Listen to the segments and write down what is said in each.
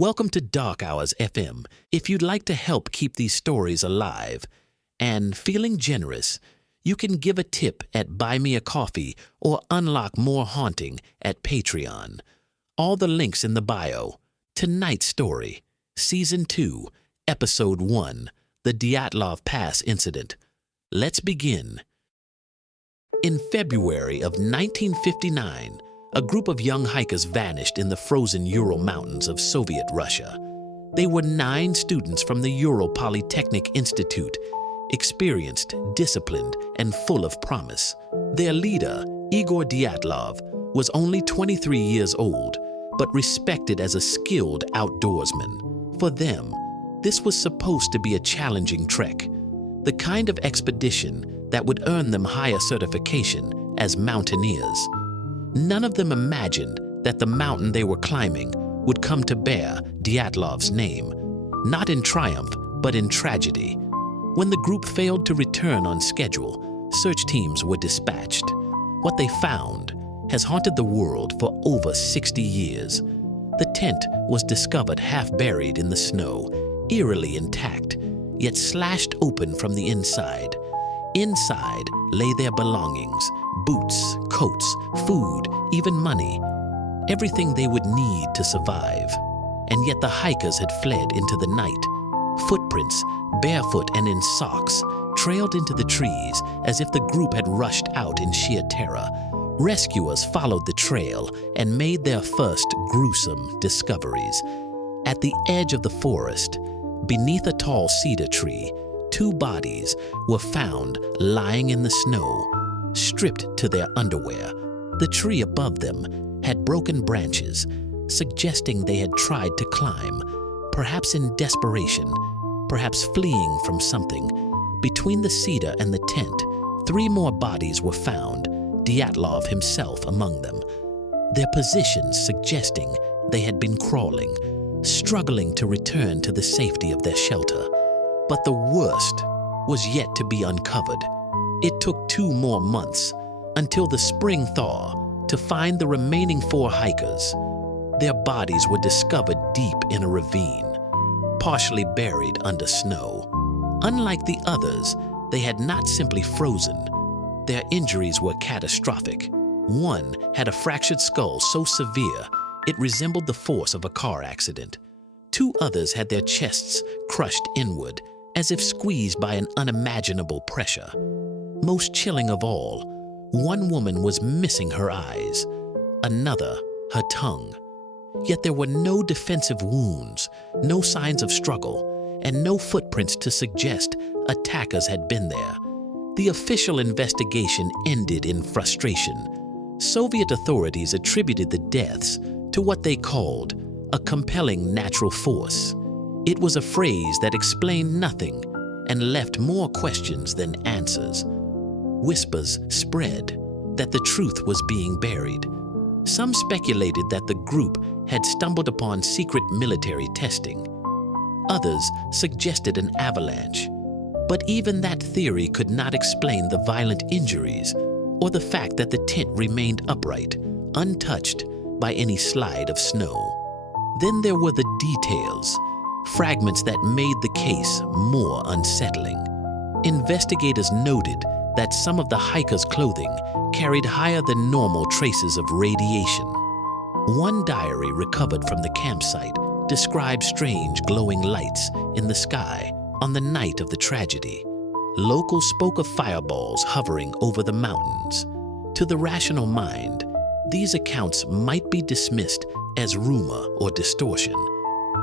Welcome to DarkHours-FM. If you'd like to help keep these stories alive and feeling generous, you can give a tip at Buy Me a Coffee or unlock more haunting at Patreon. All the links in the bio. Tonight's story, Season 2, Episode 1, The Dyatlov Pass Incident. Let's begin. In February of 1959, a group of young hikers vanished in the frozen Ural Mountains of Soviet Russia. They were 9 students from the Ural Polytechnic Institute, experienced, disciplined, and full of promise. Their leader, Igor Dyatlov, was only 23 years old, but respected as a skilled outdoorsman. For them, this was supposed to be a challenging trek, the kind of expedition that would earn them higher certification as mountaineers. None of them imagined that the mountain they were climbing would come to bear Dyatlov's name, not in triumph, but in tragedy. When the group failed to return on schedule, search teams were dispatched. What they found has haunted the world for over 60 years. The tent was discovered half buried in the snow, eerily intact, yet slashed open from the inside. Inside lay their belongings, boots, coats, food, even money, everything they would need to survive. And yet the hikers had fled into the night. Footprints, barefoot and in socks, trailed into the trees as if the group had rushed out in sheer terror. Rescuers followed the trail and made their first gruesome discoveries. At the edge of the forest, beneath a tall cedar tree, 2 bodies were found lying in the snow, stripped to their underwear. The tree above them had broken branches, suggesting they had tried to climb, perhaps in desperation, perhaps fleeing from something. Between the cedar and the tent, 3 more bodies were found, Dyatlov himself among them, their positions suggesting they had been crawling, struggling to return to the safety of their shelter. But the worst was yet to be uncovered. It took 2 more months until the spring thaw to find the remaining 4 hikers. Their bodies were discovered deep in a ravine, partially buried under snow. Unlike the others, they had not simply frozen. Their injuries were catastrophic. One had a fractured skull so severe it resembled the force of a car accident. 2 others had their chests crushed inward, as if squeezed by an unimaginable pressure. Most chilling of all, one woman was missing her eyes, another her tongue. Yet there were no defensive wounds, no signs of struggle, and no footprints to suggest attackers had been there. The official investigation ended in frustration. Soviet authorities attributed the deaths to what they called a compelling natural force. It was a phrase that explained nothing and left more questions than answers. Whispers spread that the truth was being buried. Some speculated that the group had stumbled upon secret military testing. Others suggested an avalanche. But even that theory could not explain the violent injuries or the fact that the tent remained upright, untouched by any slide of snow. Then there were the details, fragments that made the case more unsettling. Investigators noted that some of the hikers' clothing carried higher than normal traces of radiation. One diary recovered from the campsite described strange glowing lights in the sky on the night of the tragedy. Locals spoke of fireballs hovering over the mountains. To the rational mind, these accounts might be dismissed as rumor or distortion,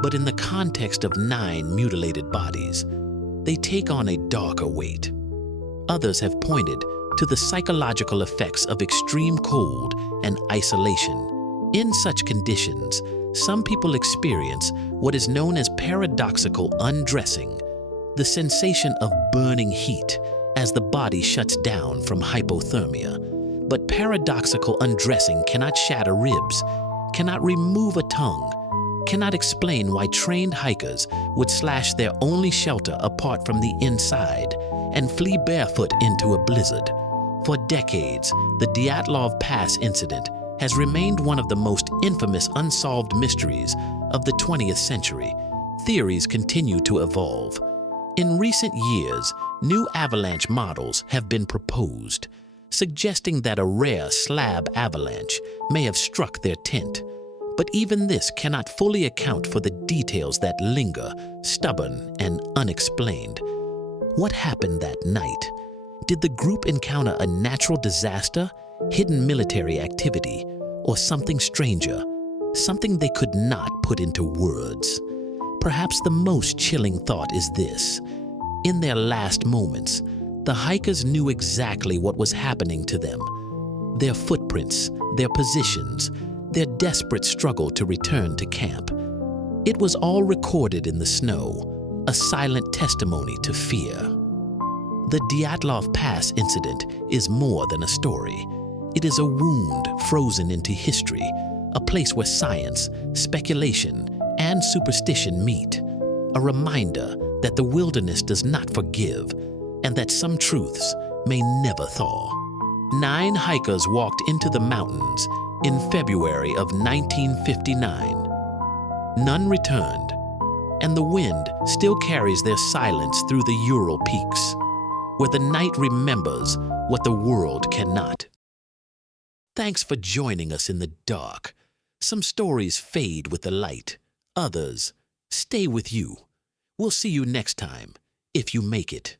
but in the context of 9 mutilated bodies, they take on a darker weight. Others have pointed to the psychological effects of extreme cold and isolation. In such conditions, some people experience what is known as paradoxical undressing, the sensation of burning heat as the body shuts down from hypothermia. But paradoxical undressing cannot shatter ribs, cannot remove a tongue, cannot explain why trained hikers would slash their only shelter apart from the inside and flee barefoot into a blizzard. For decades, the Dyatlov Pass Incident has remained one of the most infamous unsolved mysteries of the 20th century. Theories continue to evolve. In recent years, new avalanche models have been proposed, suggesting that a rare slab avalanche may have struck their tent. But even this cannot fully account for the details that linger, stubborn and unexplained. What happened that night? Did the group encounter a natural disaster, hidden military activity, or something stranger, something they could not put into words? Perhaps the most chilling thought is this: in their last moments, the hikers knew exactly what was happening to them. Their footprints, their positions, their desperate struggle to return to camp. It was all recorded in the snow, a silent testimony to fear. The Dyatlov Pass Incident is more than a story. It is a wound frozen into history, a place where science, speculation, and superstition meet. A reminder that the wilderness does not forgive, and that some truths may never thaw. 9 hikers walked into the mountains in February of 1959. None returned, and the wind still carries their silence through the Ural peaks, where the night remembers what the world cannot. Thanks for joining us in the dark. Some stories fade with the light, others stay with you. We'll see you next time, if you make it.